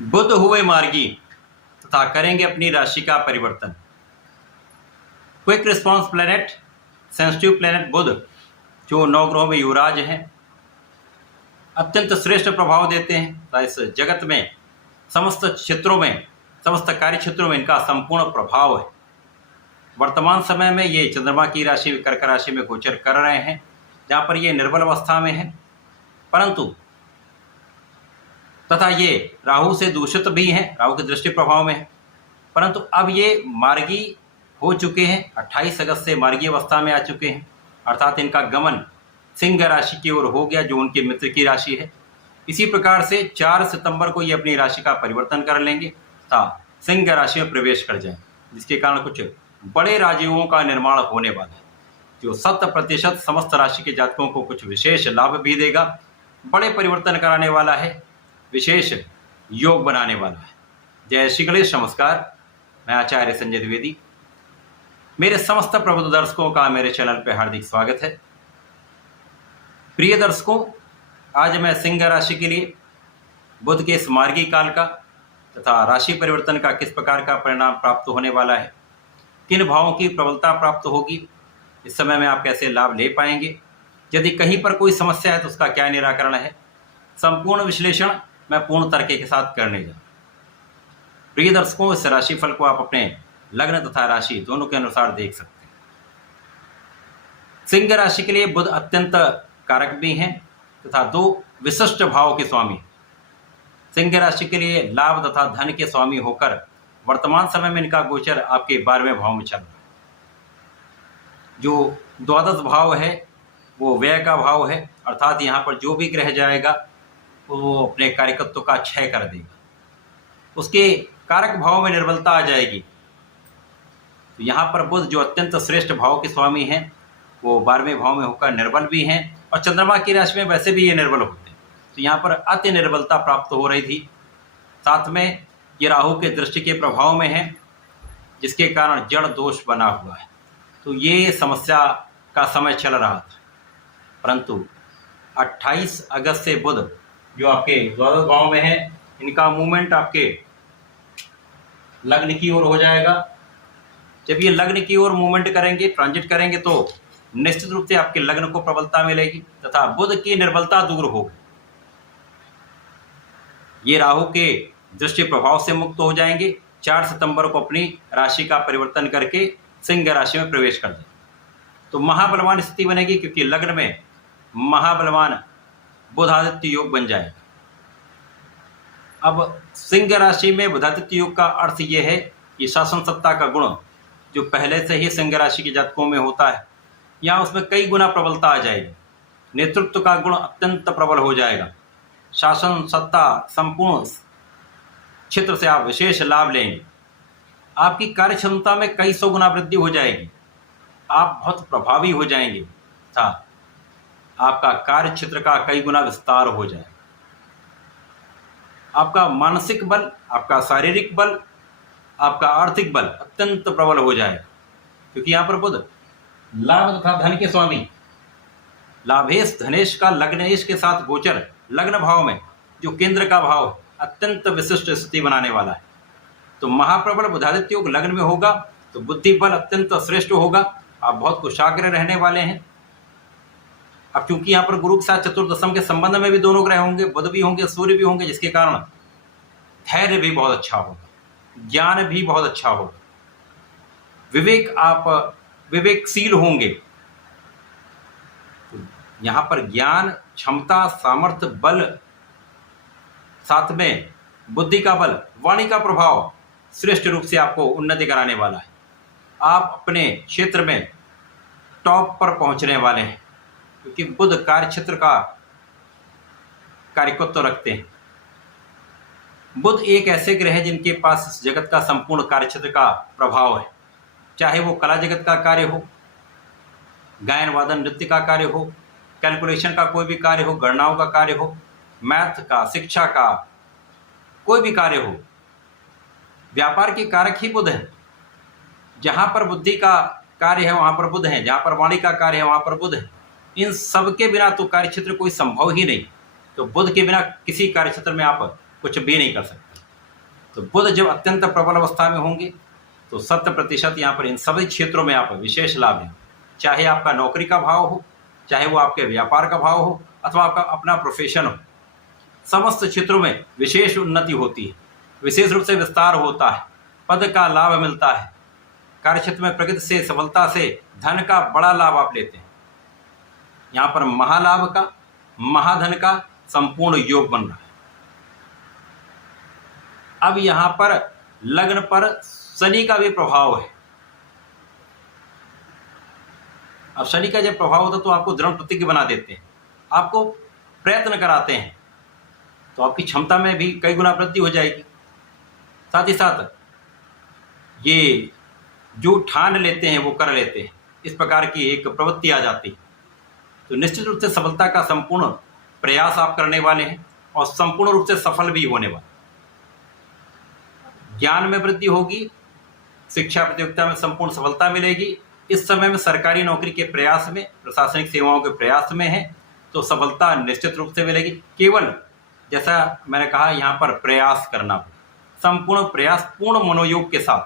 बुध हुए मार्गी तथा करेंगे अपनी राशि का परिवर्तन। Quick response planet, sensitive planet Budh, जो 9 ग्रहों में युवराज हैं, अत्यंत श्रेष्ठ प्रभाव देते हैं। इस जगत में समस्त क्षेत्रों में, समस्त कार्य क्षेत्रों में इनका संपूर्ण प्रभाव है। वर्तमान समय में ये चंद्रमा की राशि कर्क राशि में गोचर कर रहे हैं, जहाँ पर ये निर्बल अवस्था में है, परंतु तथा ये राहु से दूषित भी हैं, राहु के दृष्टि प्रभाव में है, परंतु अब ये मार्गी हो चुके हैं। 28 अगस्त से मार्गी अवस्था में आ चुके हैं, अर्थात इनका गमन सिंह राशि की ओर हो गया, जो उनके मित्र की राशि है। इसी प्रकार से 4 सितंबर को ये अपनी राशि का परिवर्तन कर लेंगे तथा सिंह राशि में प्रवेश कर जाएं, जिसके कारण कुछ बड़े राजयोगों का निर्माण होने वाला है, जो 100% समस्त राशि के जातकों को कुछ विशेष लाभ भी देगा, बड़े परिवर्तन कराने वाला है, विशेष योग बनाने वाला है। जय श्री गणेश। नमस्कार, मैं आचार्य संजय द्विवेदी। मेरे समस्त प्रबुद्ध दर्शकों का मेरे चैनल पर हार्दिक स्वागत है। प्रिय दर्शकों, आज मैं सिंह राशि के लिए बुध के इस मार्गी काल का तथा राशि परिवर्तन का किस प्रकार का परिणाम प्राप्त होने वाला है, किन भावों की प्रबलता प्राप्त होगी, इस समय में आप कैसे लाभ ले पाएंगे, यदि कहीं पर कोई समस्या है तो उसका क्या निराकरण है, संपूर्ण विश्लेषण मैं पूर्ण तर्क के साथ करने जा। प्रिय दर्शकों, इस राशिफल को आप अपने लग्न तथा राशि दोनों के अनुसार देख सकते हैं। सिंह राशि के लिए बुध अत्यंत कारक भी हैं तथा 2 विशिष्ट भाव के स्वामी। सिंह राशि के लिए लाभ तथा धन के स्वामी होकर वर्तमान समय में इनका गोचर आपके 12वें भाव में चल रहा है। जो द्वादश भाव है वो व्यय का भाव है, अर्थात यहाँ पर जो भी ग्रह जाएगा वो अपने कार्यकत्व का क्षय कर देगा, उसके कारक भाव में निर्बलता आ जाएगी। तो यहाँ पर बुध जो अत्यंत श्रेष्ठ भाव के स्वामी हैं वो 12वें भाव में होकर निर्बल भी हैं, और चंद्रमा की राशि में वैसे भी ये निर्बल होते हैं। तो यहाँ पर अति निर्बलता प्राप्त हो रही थी। साथ में ये राहु के दृष्टि के प्रभाव में है, जिसके कारण जड़ दोष बना हुआ है। तो ये समस्या का समय चल रहा था, परंतु 28 अगस्त से बुध जो आपके द्वादश भाव में है, इनका मूवमेंट आपके लग्न की ओर हो जाएगा। जब ये लग्न की ओर मूवमेंट करेंगे, ट्रांजिट करेंगे, तो निश्चित रूप से आपके लग्न को प्रबलता मिलेगी तथा बुध की निर्बलता दूर होगी। ये राहु के दृष्टि प्रभाव से मुक्त हो जाएंगे। 4 सितंबर को अपनी राशि का परिवर्तन करके सिंह राशि में प्रवेश कर देंगे, तो महाबलवान स्थिति बनेगी, क्योंकि लग्न में महाबलवान बुधादित्य योग बन जाएगा। अब सिंह राशि में बुधादित्य योग का अर्थ यह है कि शासन सत्ता का गुण जो पहले से ही सिंह राशि के जातकों में होता है, यहाँ उसमें कई गुना प्रबलता आ जाएगी। नेतृत्व का गुण अत्यंत प्रबल हो जाएगा। शासन सत्ता संपूर्ण क्षेत्र से आप विशेष लाभ लेंगे। आपकी कार्य क्षमता में कई 100 गुना वृद्धि हो जाएगी। आप बहुत प्रभावी हो जाएंगे तथा आपका कार्य क्षेत्र का कई गुना विस्तार हो जाएगा। आपका मानसिक बल, आपका शारीरिक बल, आपका आर्थिक बल अत्यंत प्रबल हो जाएगा, क्योंकि यहाँ पर बुध लाभ तथा धन के स्वामी, लाभेश धनेश का लग्नेश के साथ गोचर लग्न भाव में, जो केंद्र का भाव, अत्यंत विशिष्ट स्थिति बनाने वाला है। तो महाप्रबल बुधादित्य योग लग्न में होगा तो बुद्धि बल अत्यंत श्रेष्ठ होगा। आप बहुत कुशाग्र रहने वाले हैं। अब क्योंकि यहाँ पर गुरु के साथ चतुर्दशम के संबंध में भी दोनों ग्रह होंगे, बुध भी होंगे, सूर्य भी होंगे, जिसके कारण धैर्य भी बहुत अच्छा होगा, ज्ञान भी बहुत अच्छा होगा, आप विवेकशील होंगे। तो यहाँ पर ज्ञान, क्षमता, सामर्थ्य, बल, साथ में बुद्धि का बल, वाणी का प्रभाव श्रेष्ठ रूप से आपको उन्नति कराने वाला है। आप अपने क्षेत्र में टॉप पर पहुंचने वाले हैं, क्योंकि बुध कार्य क्षेत्र का कार्यकत्व रखते हैं। बुध एक ऐसे ग्रह है जिनके पास इस जगत का संपूर्ण कार्य क्षेत्र का प्रभाव है, चाहे वो कला जगत का कार्य हो, गायन वादन नृत्य का कार्य हो, कैलकुलेशन का कोई भी कार्य हो, गणनाओं का कार्य हो, मैथ का, शिक्षा का कोई भी कार्य हो। व्यापार के कारक ही बुध है। जहाँ पर बुद्धि का कार्य है वहाँ पर बुध है, जहाँ पर वाणी का कार्य है वहाँ पर बुध है। इन सब के बिना तो कार्य क्षेत्र कोई संभव ही नहीं। तो बुध के बिना किसी कार्य क्षेत्र में आप कुछ भी नहीं कर सकते। तो बुध जब अत्यंत प्रबल अवस्था में होंगे तो 100% यहाँ पर इन सभी क्षेत्रों में आप विशेष लाभ लें। चाहे आपका नौकरी का भाव हो, चाहे वो आपके व्यापार का भाव हो, अथवा आपका अपना प्रोफेशन हो, समस्त क्षेत्रों में विशेष उन्नति होती है, विशेष रूप से विस्तार होता है, पद का लाभ मिलता है, कार्यक्षेत्र में प्रगति से, सफलता से धन का बड़ा लाभ आप लेते हैं। यहाँ पर महालाभ का, महाधन का संपूर्ण योग बन रहा है। अब यहाँ पर लग्न पर शनि का भी प्रभाव है। अब शनि का जब प्रभाव होता है तो आपको दृढ़ प्रतिज्ञ बना देते हैं, आपको प्रयत्न कराते हैं, तो आपकी क्षमता में भी कई गुना वृद्धि हो जाएगी। साथ ही साथ ये जो ठान लेते हैं वो कर लेते हैं, इस प्रकार की एक प्रवृत्ति आ जाती है। तो निश्चित रूप से सफलता का संपूर्ण प्रयास आप करने वाले हैं और संपूर्ण रूप से सफल भी होने वाले। ज्ञान में वृद्धि होगी, शिक्षा प्रतियोगिता में संपूर्ण सफलता मिलेगी। इस समय में सरकारी नौकरी के प्रयास में, प्रशासनिक सेवाओं के प्रयास में है तो सफलता निश्चित रूप से मिलेगी। केवल जैसा मैंने कहा यहाँ पर प्रयास करना, संपूर्ण प्रयास, पूर्ण मनोयोग के साथ,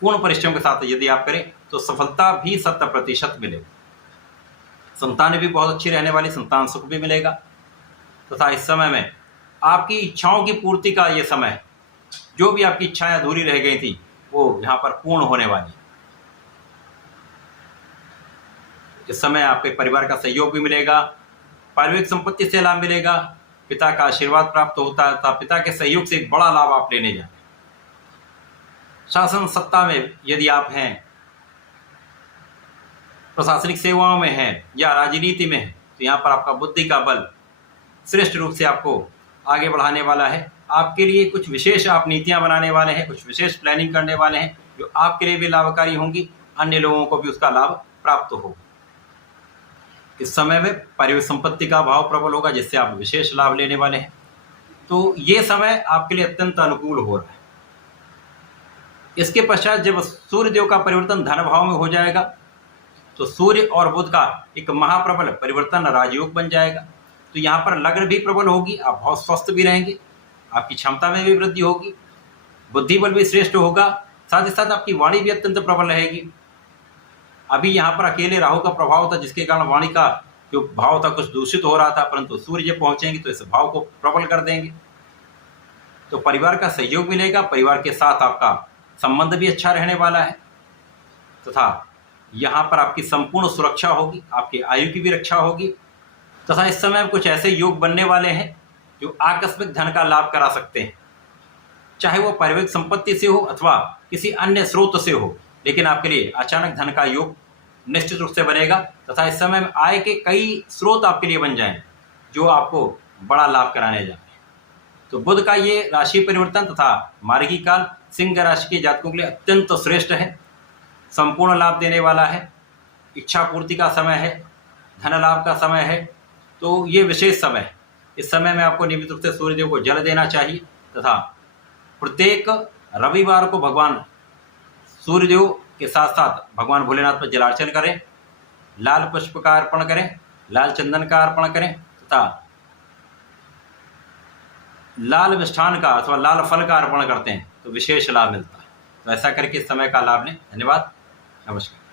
पूर्ण परिश्रम के साथ यदि आप करें तो सफलता भी 100% मिलेगी। संतान भी बहुत अच्छी रहने वाली, संतान सुख भी मिलेगा तथा इस समय में आपकी इच्छाओं की पूर्ति का ये समय है। जो भी आपकी इच्छाएं अधूरी रह गई थी वो यहाँ पर पूर्ण होने वाली। इस समय आपके परिवार का सहयोग भी मिलेगा, पारिवारिक संपत्ति से लाभ मिलेगा, पिता का आशीर्वाद प्राप्त होता है, पिता के सहयोग से एक बड़ा लाभ आप लेने जाए। शासन सत्ता में यदि आप हैं, प्रशासनिक सेवाओं में हैं या राजनीति में हैं तो यहाँ पर आपका बुद्धि का बल श्रेष्ठ रूप से आपको आगे बढ़ाने वाला है। आपके लिए कुछ विशेष आप नीतियां बनाने वाले हैं, कुछ विशेष प्लानिंग करने वाले हैं जो आपके लिए भी लाभकारी होंगी, अन्य लोगों को भी उसका लाभ प्राप्त होगा। इस समय में पारिवारिक संपत्ति का भाव प्रबल होगा जिससे आप विशेष लाभ लेने वाले हैं। तो ये समय आपके लिए अत्यंत अनुकूल हो रहा है। इसके पश्चात जब सूर्य देव का परिवर्तन धन भाव में हो जाएगा तो सूर्य और बुध का एक महाप्रबल परिवर्तन राजयोग बन जाएगा। तो यहाँ पर लग्न भी प्रबल होगी, आप बहुत स्वस्थ भी रहेंगे, आपकी क्षमता में भी वृद्धि होगी, बुद्धि बल भी श्रेष्ठ होगा, साथ ही साथ आपकी वाणी भी अत्यंत प्रबल रहेगी। अभी यहाँ पर अकेले राहु का प्रभाव था जिसके कारण वाणी का जो भाव था कुछ दूषित हो रहा था, परंतु सूर्य जब पहुंचेंगे तो इस भाव को प्रबल कर देंगे। तो परिवार का सहयोग मिलेगा, परिवार के साथ आपका संबंध भी अच्छा रहने वाला है तथा यहाँ पर आपकी संपूर्ण सुरक्षा होगी, आपकी आयु की भी रक्षा होगी तथा इस समय कुछ ऐसे योग बनने वाले हैं जो आकस्मिक धन का लाभ करा सकते हैं, चाहे वो पारिवारिक संपत्ति से हो अथवा किसी अन्य स्रोत से हो, लेकिन आपके लिए अचानक धन का योग निश्चित रूप से बनेगा तथा इस समय में आय के कई स्रोत आपके लिए बन जाएं जो आपको बड़ा लाभ कराने जा रहे हैं। तो बुध का ये राशि परिवर्तन तथा मार्गी काल सिंह राशि के जातकों के लिए अत्यंत श्रेष्ठ है, संपूर्ण लाभ देने वाला है, इच्छा पूर्ति का समय है, धन लाभ का समय है। तो ये विशेष समय है। इस समय में आपको नियमित रूप से सूर्यदेव को जल देना चाहिए तथा प्रत्येक रविवार को भगवान सूर्यदेव के साथ साथ भगवान भोलेनाथ पर जलार्चन करें, लाल पुष्प का अर्पण करें, लाल चंदन का अर्पण करें तथा लाल मिष्ठान का अथवा लाल फल का अर्पण करते हैं तो विशेष लाभ मिलता है। तो ऐसा करके इस समय का लाभ लें। धन्यवाद, नमस्कार।